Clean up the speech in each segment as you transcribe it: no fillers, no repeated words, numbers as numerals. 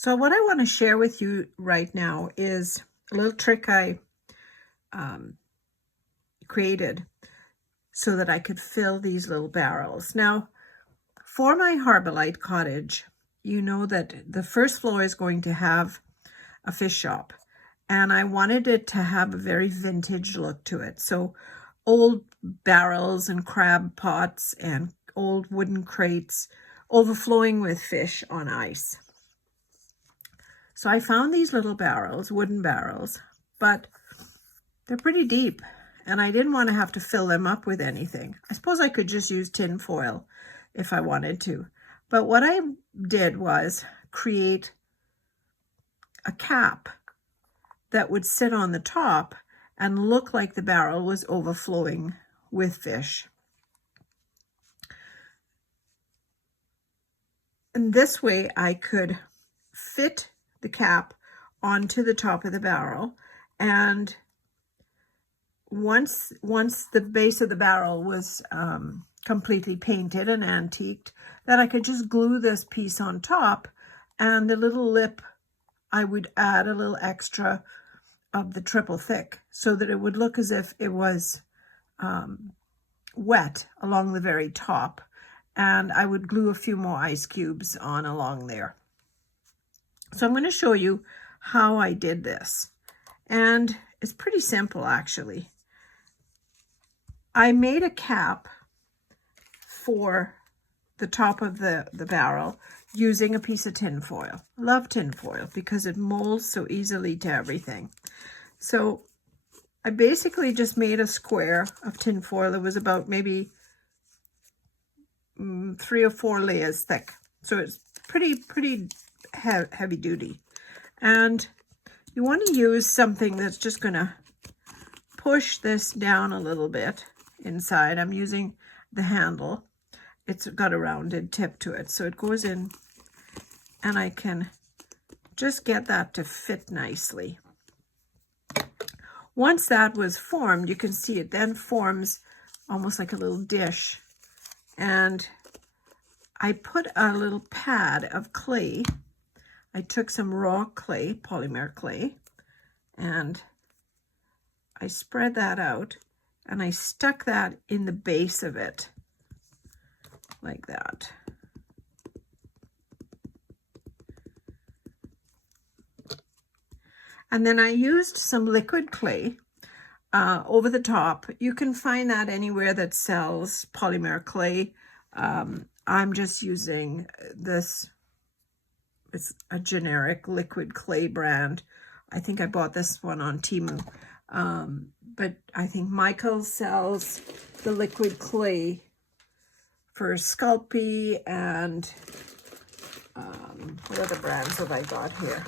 So what I want to share with you right now is a little trick I created so that I could fill these little barrels. Now, for my Harbour Light Cottage, you know that the first floor is going to have a fish shop, and I wanted it to have a very vintage look to it. So old barrels and crab pots and old wooden crates overflowing with fish on ice. So I found these little barrels, wooden barrels, but they're pretty deep and I didn't want to have to fill them up with anything. I suppose I could just use tin foil if I wanted to. But what I did was create a cap that would sit on the top and look like the barrel was overflowing with fish. And this way I could fit the cap onto the top of the barrel, and once the base of the barrel was completely painted and antiqued, then I could just glue this piece on top, and the little lip I would add a little extra of the triple thick so that it would look as if it was wet along the very top, and I would glue a few more ice cubes on along there. So I'm going to show you how I did this, and it's pretty simple actually. I made a cap for the top of the barrel using a piece of tin foil. I love tin foil because it molds so easily to everything. So I basically just made a square of tin foil. It was about maybe 3 or 4 layers thick. So it's pretty heavy duty. And you want to use something that's just going to push this down a little bit inside. I'm using the handle. It's got a rounded tip to it. So it goes in and I can just get that to fit nicely. Once that was formed, you can see it then forms almost like a little dish. And I put a little pad of clay. I took some raw clay, polymer clay, and I spread that out and I stuck that in the base of it like that. And then I used some liquid clay over the top. You can find that anywhere that sells polymer clay. I'm just using this. It's a generic liquid clay brand. I think I bought this one on Temu. But I think Michael sells the liquid clay for Sculpting, and what other brands have I got here?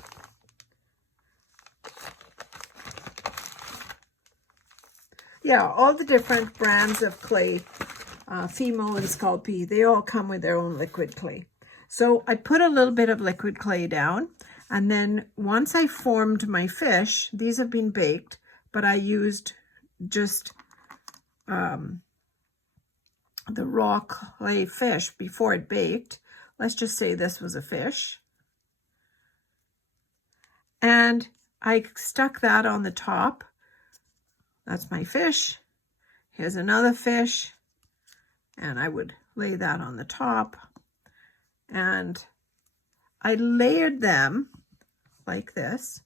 Yeah, all the different brands of clay, Fimo and Sculpting, they all come with their own liquid clay. So I put a little bit of liquid clay down, and then once I formed my fish, these have been baked, but I used just the raw clay fish before it baked. Let's just say this was a fish. And I stuck that on the top. That's my fish. Here's another fish. And I would lay that on the top. And I layered them like this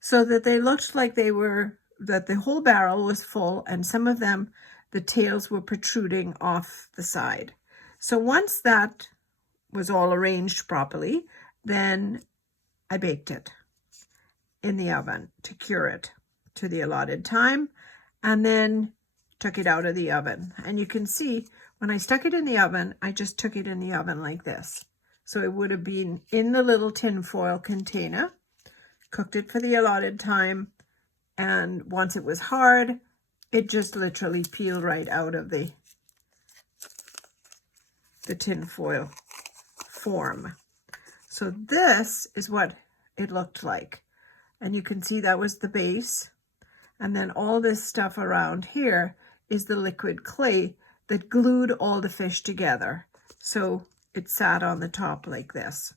so that they looked like that the whole barrel was full, and some of them, the tails were protruding off the side. So once that was all arranged properly, then I baked it in the oven to cure it to the allotted time, and then took it out of the oven. And you can see when I stuck it in the oven, I just took it in the oven like this. So it would have been in the little tin foil container, cooked it for the allotted time, and once it was hard, it just literally peeled right out of the tin foil form. So this is what it looked like. And you can see that was the base. And then all this stuff around here is the liquid clay that glued all the fish together. So it sat on the top like this.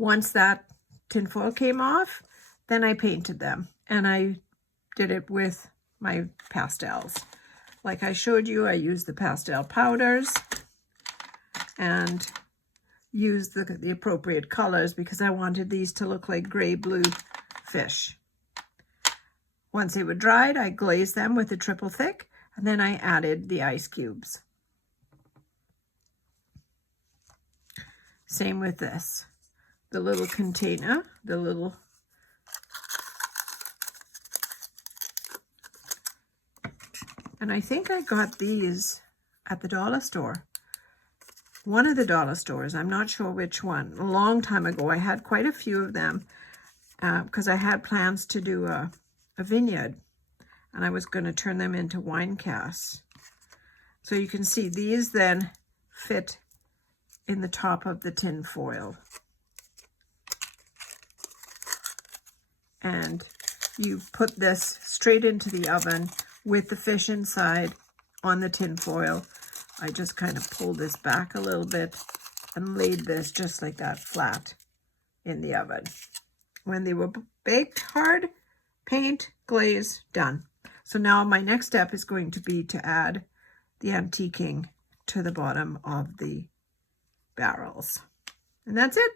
Once that tinfoil came off, then I painted them, and I did it with my pastels. Like I showed you, I used the pastel powders and used the appropriate colors because I wanted these to look like gray-blue fish. Once they were dried, I glazed them with a triple thick, and then I added the ice cubes. Same with this. The little container, and I think I got these at the dollar store. One of the dollar stores, I'm not sure which one. A long time ago, I had quite a few of them because I had plans to do a vineyard, and I was going to turn them into wine casks. So you can see these then fit in the top of the tin foil. And you put this straight into the oven with the fish inside on the tin foil. I just kind of pulled this back a little bit and laid this just like that flat in the oven. When they were baked hard, paint, glaze, done. So now my next step is going to be to add the antiquing to the bottom of the barrels. And that's it.